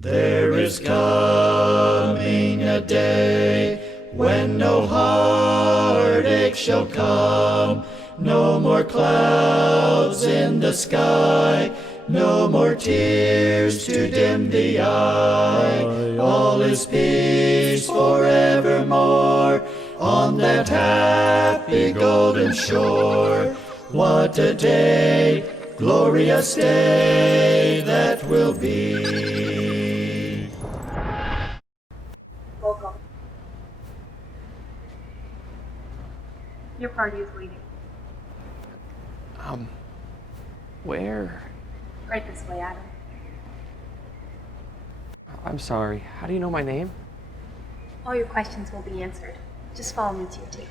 There is coming a day when no heartache shall come, no more clouds in the sky, no more tears to dim the eye. All is peace forevermore on that happy golden shore. What a day, glorious day that will be. Welcome. Your party is waiting. Where? Right this way, Adam. I'm sorry. How do you know my name? All your questions will be answered. Just follow me to your table.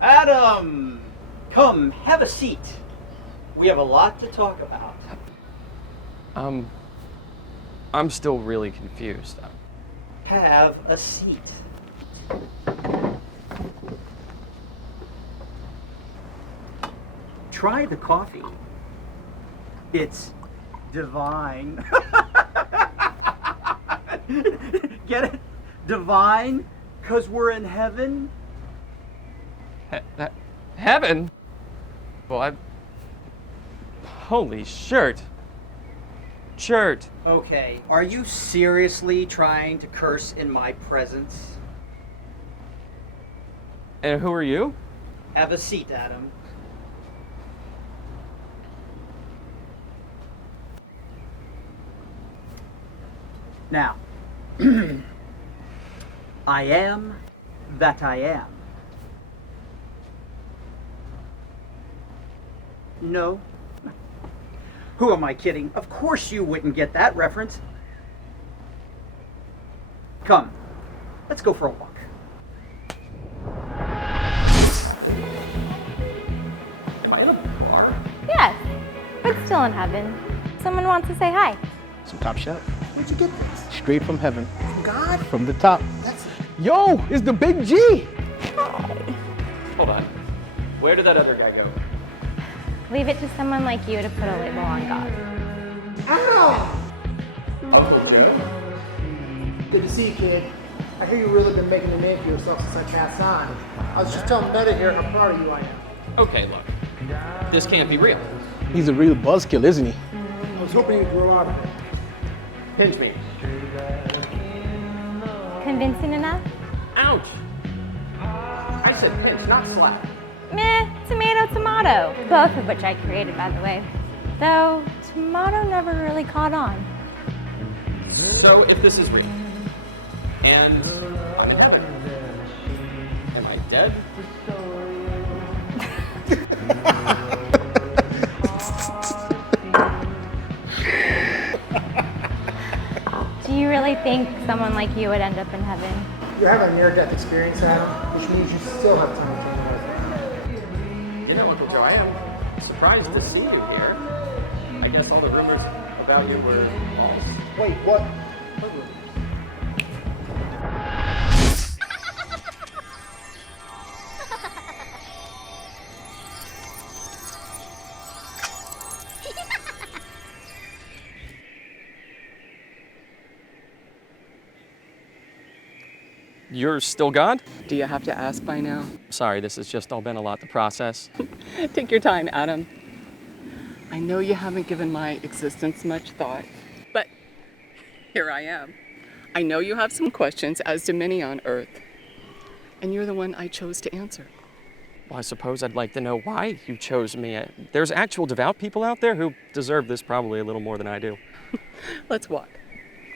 Adam! Come, have a seat. We have a lot to talk about. I'm still really confused. Have a seat. Try the coffee. It's divine. Get it? Divine? 'Cause we're in heaven? Heaven? Well, holy shirt. Okay, are you seriously trying to curse in my presence? And who are you? Have a seat, Adam. Now, I am that I am. No. Who am I kidding? Of course you wouldn't get that reference. Come, let's go for a walk. Am I in a bar? Yes, but still in heaven. Someone wants to say hi. Some Top Chef. Where'd you get this? Straight from heaven. From God? From the top. That's Yo, it's the Big G! Hold on. Where did that other guy go? Leave it to someone like you to put a label on God. Ow! Uncle Joe. Good to see you, kid. I hear you've really been making a name for yourself since I passed on. I was just telling Meta here how proud of you I am. Okay, look. This can't be real. He's a real buzzkill, isn't he? I was hoping you'd grow out of it. Pinch me. Convincing enough? Ouch! I said pinch, not slap. Meh, tomato, tomato. Both of which I created, by the way. Though, tomato never really caught on. So, if this is real, and I'm in heaven, am I dead? Do you really think someone like you would end up in heaven? You're having a near-death experience, Adam, which means you still have time to change your life. You know, Uncle Joe, I am surprised to see you here. I guess all the rumors about you were false. Wait, what? You're still God? Do you have to ask by now? Sorry, this has just all been a lot to process. Take your time, Adam. I know you haven't given my existence much thought, but here I am. I know you have some questions, as do many on Earth, and you're the one I chose to answer. Well, I suppose I'd like to know why you chose me. There's actual devout people out there who deserve this probably a little more than I do. Let's walk.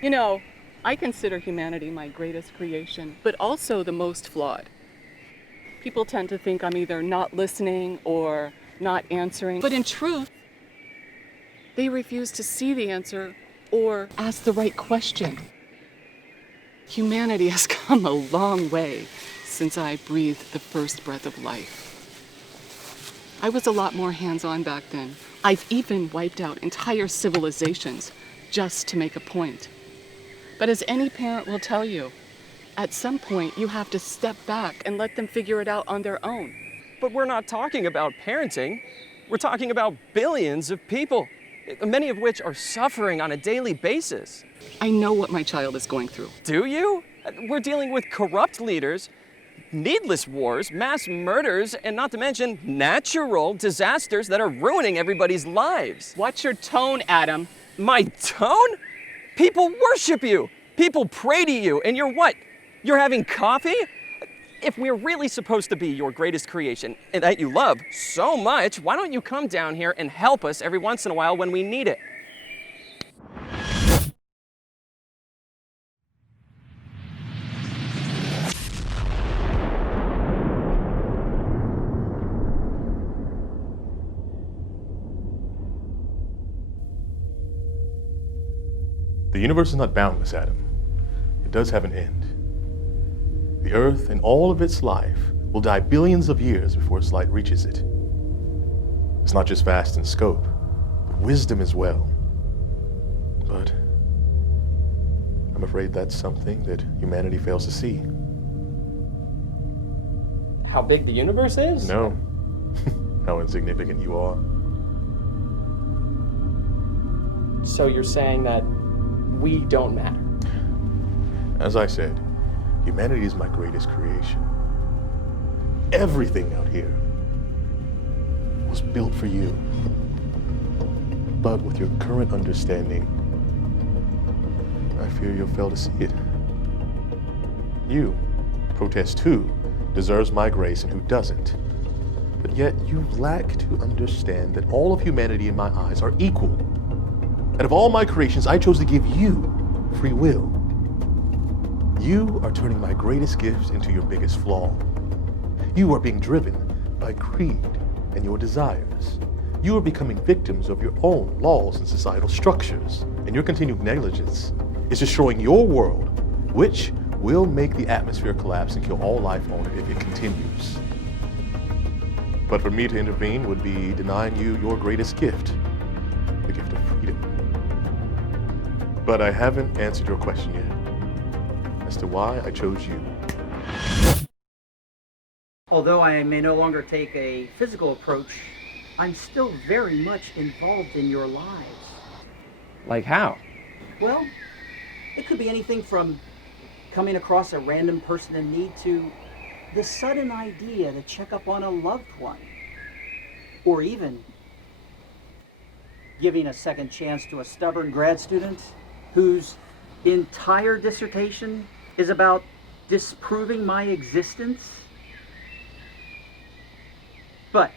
You know, I consider humanity my greatest creation, but also the most flawed. People tend to think I'm either not listening or not answering, but in truth, they refuse to see the answer or ask the right question. Humanity has come a long way since I breathed the first breath of life. I was a lot more hands-on back then. I've even wiped out entire civilizations just to make a point. But as any parent will tell you, at some point you have to step back and let them figure it out on their own. But we're not talking about parenting. We're talking about billions of people, many of which are suffering on a daily basis. I know what my child is going through. Do you? We're dealing with corrupt leaders, needless wars, mass murders, and not to mention natural disasters that are ruining everybody's lives. Watch your tone, Adam. My tone? People worship you. People pray to you. And you're what? You're having coffee? If we're really supposed to be your greatest creation and that you love so much, why don't you come down here and help us every once in a while when we need it? The universe is not boundless, Adam. It does have an end. The Earth and all of its life will die billions of years before its light reaches it. It's not just vast in scope, but wisdom as well. But I'm afraid that's something that humanity fails to see. How big the universe is? No. How insignificant you are. So you're saying that we don't matter? As I said, humanity is my greatest creation. Everything out here was built for you. But with your current understanding, I fear you'll fail to see it. You, Protest 2, deserves my grace and who doesn't. But yet you lack to understand that all of humanity in my eyes are equal. Out of all my creations, I chose to give you free will. You are turning my greatest gift into your biggest flaw. You are being driven by greed and your desires. You are becoming victims of your own laws and societal structures, and your continued negligence is destroying your world, which will make the atmosphere collapse and kill all life on it if it continues. But for me to intervene would be denying you your greatest gift, the gift of freedom. But I haven't answered your question yet as to why I chose you. Although I may no longer take a physical approach, I'm still very much involved in your lives. Like how? Well, it could be anything from coming across a random person in need to the sudden idea to check up on a loved one. Or even giving a second chance to a stubborn grad student whose entire dissertation is about disproving my existence. But,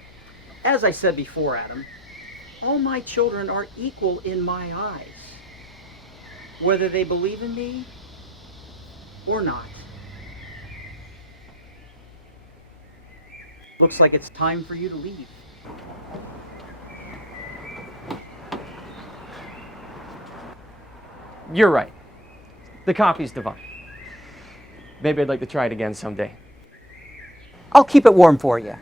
as I said before, Adam, all my children are equal in my eyes, whether they believe in me or not. Looks like it's time for you to leave. You're right. The coffee's divine. Maybe I'd like to try it again someday. I'll keep it warm for you.